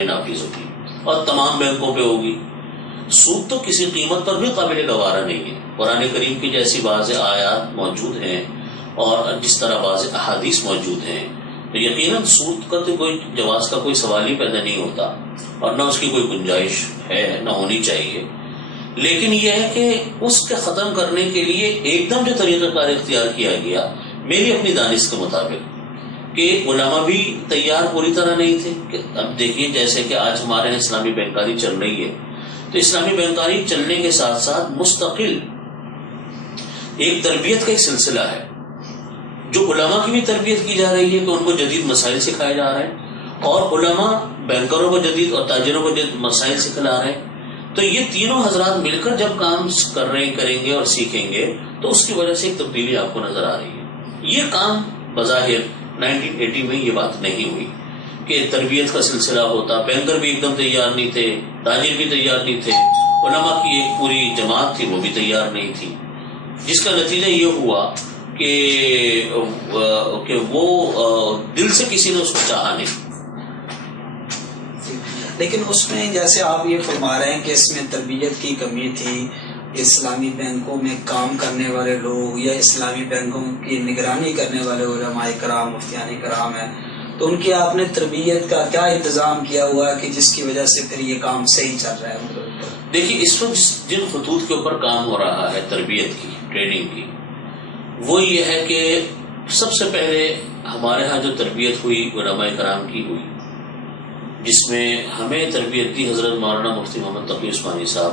نافذ ہوگی اور تمام بینکوں پہ ہوگی. سود تو کسی قیمت پر بھی قابل گوارا نہیں ہے. قرآن کریم کی جیسی واضح آیات موجود ہیں اور جس طرح واضح احادیث موجود ہیں تو یقیناً سود کا تو کوئی جواز کا کوئی سوال ہی پیدا نہیں ہوتا اور نہ اس کی کوئی گنجائش ہے نہ ہونی چاہیے. لیکن یہ ہے کہ اس کے ختم کرنے کے لیے ایک دم جو طریقہ کار اختیار کیا گیا میری اپنی دانش کے مطابق کہ علماء بھی تیار پوری طرح نہیں تھے. کہ اب دیکھیے جیسے کہ آج ہمارے یہاں اسلامی بینکاری چل رہی ہے تو اسلامی بینکاری چلنے کے ساتھ ساتھ مستقل ایک تربیت کا ایک سلسلہ ہے جو علماء کی بھی تربیت کی جا رہی ہے کہ ان کو جدید مسائل سکھائے جا رہے ہیں اور علماء بینکروں کو جدید اور تاجروں کو جدید مسائل سکھلا رہے ہیں. تو یہ تینوں حضرات مل کر جب کام کریں گے اور سیکھیں گے تو اس کی وجہ سے ایک تبدیلی آپ کو نظر آ رہی ہے. یہ کام بظاہر 1980 میں یہ بات نہیں ہوئی کہ تربیت کا سلسلہ ہوتا. بینکر بھی ایک دم تیار نہیں تھے, تاجر بھی تیار نہیں تھے, علماء کی ایک پوری جماعت تھی وہ بھی تیار نہیں تھی, جس کا نتیجہ یہ ہوا کہ وہ دل سے کسی نے اس کو چاہا نہیں. لیکن اس میں جیسے آپ یہ فرما رہے ہیں کہ اس میں تربیت کی کمی تھی, اسلامی بینکوں میں کام کرنے والے لوگ یا اسلامی بینکوں کی نگرانی کرنے والے علماء کرام مفتیان کرام ہیں, تو ان کی آپ نے تربیت کا کیا انتظام کیا ہوا ہے کہ جس کی وجہ سے پھر یہ کام صحیح چل رہا ہے؟ دیکھیے اس وقت جن خطوط کے اوپر کام ہو رہا ہے تربیت کی, ٹریننگ کی, وہ یہ ہے کہ سب سے پہلے ہمارے ہاں جو تربیت ہوئی علماء کرام کی ہوئی, جس میں ہمیں تربیت دی حضرت مولانا مفتی محمد تقی عثمانی صاحب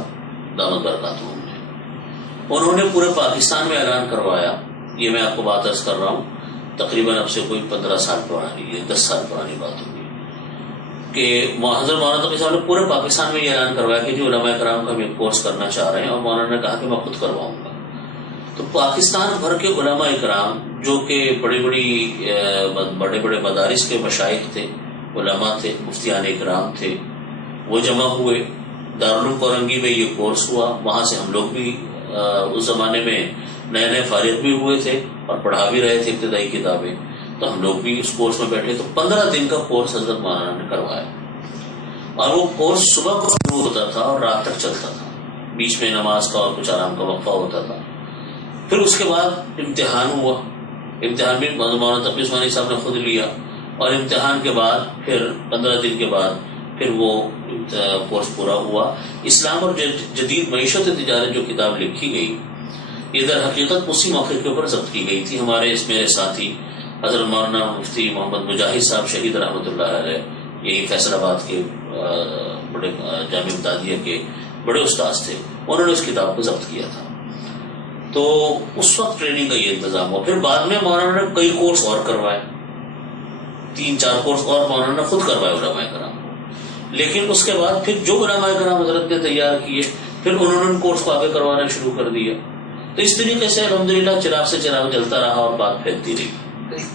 دامت برکاتہم نے. انہوں نے پورے پاکستان میں اعلان کروایا. یہ میں آپ کو بات عرض کر رہا ہوں تقریباً اب سے کوئی 15 سال پرانی یا 10 سال پرانی بات ہوگی کہ حضرت مولانا تقی صاحب نے پورے پاکستان میں یہ اعلان کروایا کہ جو علماء کرام کا ہم ایک کورس کرنا چاہ رہے ہیں اور مولانا نے کہا کہ میں خود کرواؤں گا. تو پاکستان بھر کے علماء کرام جو کہ بڑے بڑے مدارس کے مشائخ تھے, علماء تھے, مفتیان کرام تھے, وہ جمع ہوئے. دارالعلوم کورنگی میں یہ کورس ہوا. وہاں سے ہم لوگ بھی اس زمانے میں نئے فارغ بھی ہوئے تھے اور پڑھا بھی رہے تھے ابتدائی کتابیں, تو ہم لوگ بھی اس کورس میں بیٹھے. تو 15 دن کا کورس حضرت مولانا نے کروایا اور وہ کورس صبح کو شروع ہوتا تھا اور رات تک چلتا تھا. بیچ میں نماز کا اور کچھ آرام کا وقفہ ہوتا تھا. پھر اس کے بعد امتحان ہوا. امتحان بھی مولانا تقی عثمانی صاحب نے خود لیا اور امتحان کے بعد پھر 15 دن کے بعد پھر وہ کورس پورا ہوا. اسلام اور جدید معیشت تجارت جو کتاب لکھی گئی یہ در حقیقت اسی موقع کے اوپر ضبط کی گئی تھی. ہمارے اس میرے ساتھی حضرت مولانا مفتی محمد مجاہد صاحب شہید رحمۃ اللہ علیہ, یہی فیصل آباد کے بڑے جامع امدادیہ کے بڑے استاذ تھے, انہوں نے اس کتاب کو ضبط کیا تھا. تو اس وقت ٹریننگ کا یہ انتظام ہوا. پھر بعد میں مولانا نے کئی کورس اور کروائے, 3-4 کورس اور مولانا نے خود کروائے علماء کرام. لیکن اس کے بعد پھر جو علماء کرام حضرت نے تیار کیے پھر انہوں نے ان کورس کو آگے کروانا شروع کر دیا. تو اس طریقے سے الحمدللہ چراغ سے چراغ جلتا رہا اور بات پھیلتی رہی.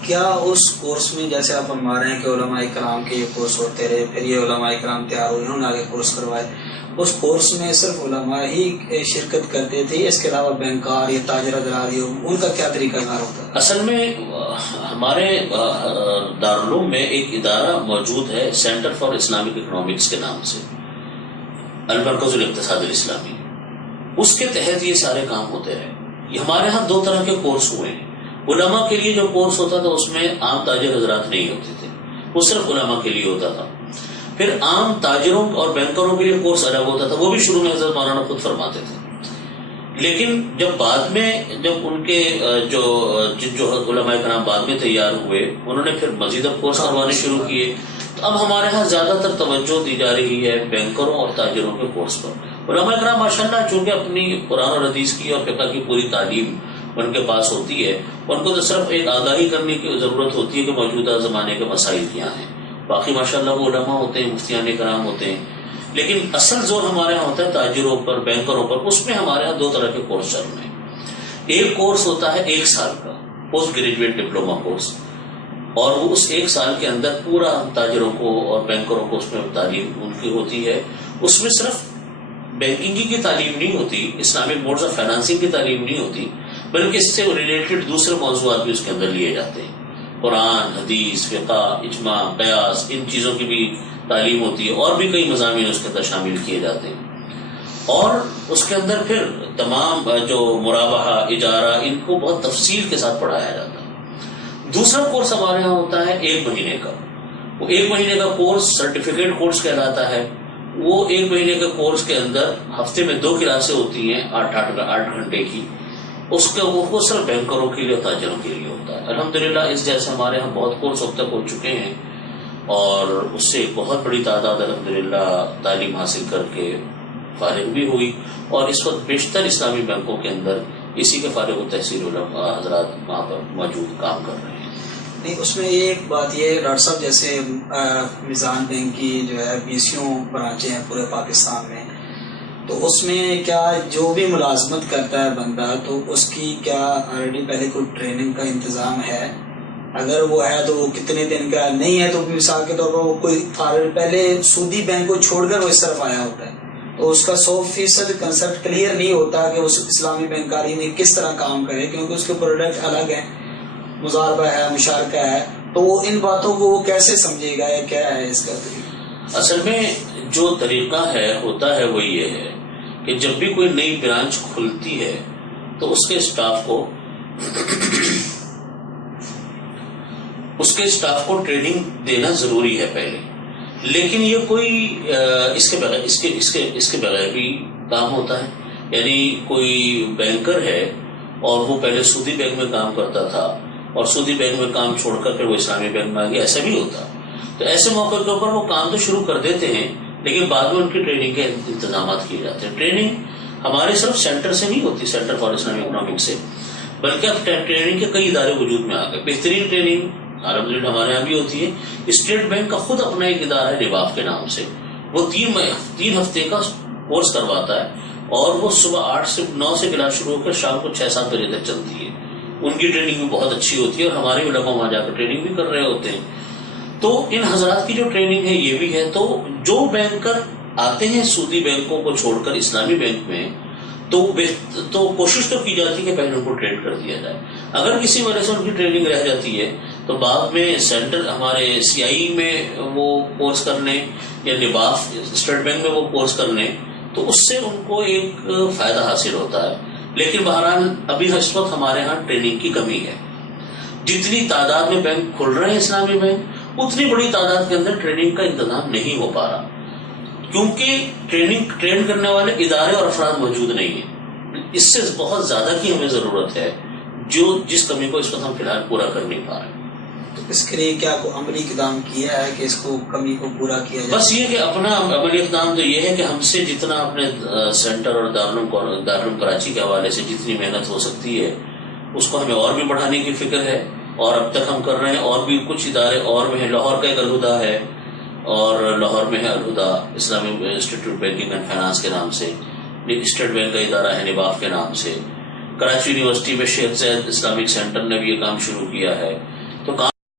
کیا اس کورس میں جیسے آپ فرما رہے ہیں کہ علماء کرام کے یہ کورس ہوتے رہے, پھر یہ علماء کرام تیار ہوئے, انہوں نے آگے کورس کروائے, اس کورس میں صرف علماء ہی شرکت کرتے تھے, اس کے علاوہ بینکار یا تاجر ادراری ان کا کیا طریقہ کار ہوتا ہے؟ اصل میں ہمارے دارالعلوم میں ایک ادارہ موجود ہے سینٹر فار اسلامک اکنامکس کے نام سے, المرکز الاقتصاد الاسلامی. اس کے تحت یہ سارے کام ہوتے رہے. یہ ہمارے ہاں 2 طرح کے کورس ہوئے ہیں. علماء کے لیے جو کورس ہوتا تھا اس میں عام تاجر حضرات نہیں ہوتے تھے, وہ صرف علماء کے لیے ہوتا تھا. پھر عام تاجروں اور بینکروں کے لیے کورس الگ ہوتا تھا, وہ بھی شروع میں حضرت مولانا خود فرماتے تھے. لیکن جب بعد میں جب ان کے جو علماء کرام بعد میں تیار ہوئے انہوں نے پھر مزید اب کورس کروانے شروع کیے. تو اب ہمارے ہاں زیادہ تر توجہ دی جا رہی ہے بینکروں اور تاجروں کے کورس پر. علماء کرام ماشاءاللہ چونکہ اپنی قرآن اور حدیث کی اور فقہ کی پوری تعلیم ان کے پاس ہوتی ہے, ان کو تو صرف ایک آگاہی کرنے کی ضرورت ہوتی ہے کہ موجودہ زمانے کے مسائل کیا ہیں. باقی ماشاءاللہ وہ علماء ہوتے ہیں, مفتیان کرام ہوتے ہیں. لیکن اصل زور ہمارے یہاں ہوتا ہے تاجروں پر, بینکروں پر. اس میں ہمارے یہاں 2 طرح کے کورس چل رہے ہیں. ایک کورس ہوتا ہے 1 سال کا پوسٹ گریجویٹ ڈپلوما کورس, اور وہ اس 1 سال کے اندر پورا تاجروں کو اور بینکروں کو اس میں تعلیم ان کی ہوتی ہے. اس میں صرف بینکنگ کی تعلیم نہیں ہوتی, اسلامک موڈز آف فائنانسنگ کی تعلیم نہیں ہوتی, بلکہ اس سے ریلیٹڈ دوسرے موضوعات بھی اس کے اندر لیے جاتے ہیں. قرآن, حدیث, فقہ, اجماع, قیاس, ان چیزوں کی بھی تعلیم ہوتی ہے، اور بھی کئی مضامین اس کے اندر شامل کیے جاتے ہیں، اور اس کے اندر پھر تمام جو مرابحہ، اجارہ، ان کو بہت تفصیل کے ساتھ پڑھایا جاتا ہے۔ دوسرا کورس ہمارے ہاں ہوتا ہے 1 مہینے کا، وہ 1 مہینے کا کورس سرٹیفکیٹ کورس کہلاتا ہے۔ وہ 1 مہینے کے کورس کے اندر ہفتے میں 2 کلاسیں ہوتی ہیں 8 گھنٹے کی، اس کا وہ صرف بینکروں کے لیے اور تاجروں کے لیے ہوتا ہے۔ الحمدللہ اس جیسے ہمارے یہاں بہت کورس اب تک ہو چکے ہیں، اور اس سے ایک بہت بڑی تعداد الحمدللہ تعلیم حاصل کر کے فارغ بھی ہوئی، اور اس وقت بیشتر اسلامی بینکوں کے اندر اسی کے فارغ التحصیل علماء حضرات وہاں پر موجود کام کر رہے ہیں۔ نہیں، اس میں ایک بات یہ ہے ڈاکٹر صاحب، جیسے میزان بینک کی جو ہے 20 برانچیں ہیں پورے پاکستان میں، تو اس میں کیا جو بھی ملازمت کرتا ہے بندہ، تو اس کی کیا آلریڈی پہلے کوئی ٹریننگ کا انتظام ہے؟ اگر وہ ہے تو وہ کتنے دن کا؟ نہیں ہے تو مثال کے طور پر وہ کوئی پہلے سودی بینک کو چھوڑ کر وہ اس طرف آیا ہوتا ہے، تو اس کا 100% کنسپٹ کلیئر نہیں ہوتا کہ اس اسلامی بینکاری میں کس طرح کام کرے، کیونکہ اس کے پروڈکٹ الگ ہیں، مضاربہ ہے، مشارکہ ہے، تو وہ ان باتوں کو وہ کیسے سمجھے گا یا کیا ہے اس کا طریقہ؟ اصل میں جو طریقہ ہوتا ہے وہ یہ ہے کہ جب بھی کوئی نئی برانچ کھلتی ہے تو اس کے اسٹاف کو ٹریننگ دینا ضروری ہے پہلے، لیکن یہ کوئی اس کے بغیر بھی کام ہوتا ہے۔ یعنی کوئی بینکر ہے اور وہ پہلے سودی بینک میں کام کرتا تھا، اور سودی بینک میں کام چھوڑ کر پھر وہ اسلامی بینک میں آ گیا، ایسا بھی ہوتا۔ تو ایسے موقع کے اوپر وہ کام تو شروع کر دیتے ہیں، لیکن بعد میں ان کی ٹریننگ کے انتظامات کیے جاتے ہیں۔ ٹریننگ ہمارے صرف سینٹر سے نہیں ہوتی، سینٹر فار اسلامی اکنامکس سے، بلکہ اب ٹریننگ کے کئی ادارے وجود میں آ گئے۔ بہترین ٹریننگ الحمدللہ ہمارے یہاں بھی ہوتی ہے۔ اسٹیٹ بینک کا خود اپنا ایک ادارہ ہے نباف کے نام سے، وہ 3 ہفتے کا کورس کرواتا ہے، اور وہ صبح 8 سے 9 سے کلاس شروع ہو کر شام کو 6-7 بجے تک چلتی ہے۔ ان کی ٹریننگ بھی بہت اچھی ہوتی ہے، اور ہمارے علماء وہاں جا کر ٹریننگ بھی کر رہے ہوتے ہیں۔ تو ان حضرات کی جو ٹریننگ ہے یہ بھی ہے۔ تو جو بینکر آتے ہیں سودی بینکوں کو چھوڑ کر اسلامی بینک میں، تو کوشش تو کی جاتی ہے کہ پہلے ان کو ٹرین کر دیا جائے۔ اگر کسی وجہ سے ان کی ٹریننگ رہ جاتی ہے تو بعد میں سینٹر ہمارے CI میں وہ کورس کرنے، یا نباف اسٹیٹ بینک میں وہ کورس کرنے، تو اس سے ان کو ایک فائدہ حاصل ہوتا ہے۔ لیکن بہرحال ابھی اس وقت ہمارے ہاں ٹریننگ کی کمی ہے۔ جتنی تعداد میں بینک کھل رہے ہیں اسلامی بینک، اتنی بڑی تعداد کے اندر ٹریننگ کا انتظام نہیں ہو پا رہا، کیونکہ ٹرین کرنے والے ادارے اور افراد موجود نہیں ہیں۔ اس سے بہت زیادہ کی ہمیں ضرورت ہے، جس کمی کو اس وقت ہم فی الحال پورا کر نہیں پا رہے۔ تو اس کے لیے کیا کوئی عملی اقدام کیا ہے کہ اس کو کمی کو پورا کیا جائے؟ بس یہ کہ اپنا عملی اقدام تو یہ ہے کہ ہم سے جتنا اپنے سینٹر اور دارالعلوم کراچی کے حوالے سے جتنی محنت ہو سکتی ہے اس کو ہمیں اور بھی بڑھانے کی فکر ہے، اور اب تک ہم کر رہے ہیں۔ اور بھی کچھ ادارے اور میں ہیں، لاہور کا ایک الہدا ہے، اور لاہور میں ہے الہدا اسلامی انسٹیٹیوٹ بینکنگ اینڈ فائنانس کے نام سے، اسٹیٹ بینک کا ادارہ ہے نباف کے نام سے، کراچی یونیورسٹی میں شیخ زید اسلامک سینٹر نے بھی یہ کام شروع کیا ہے،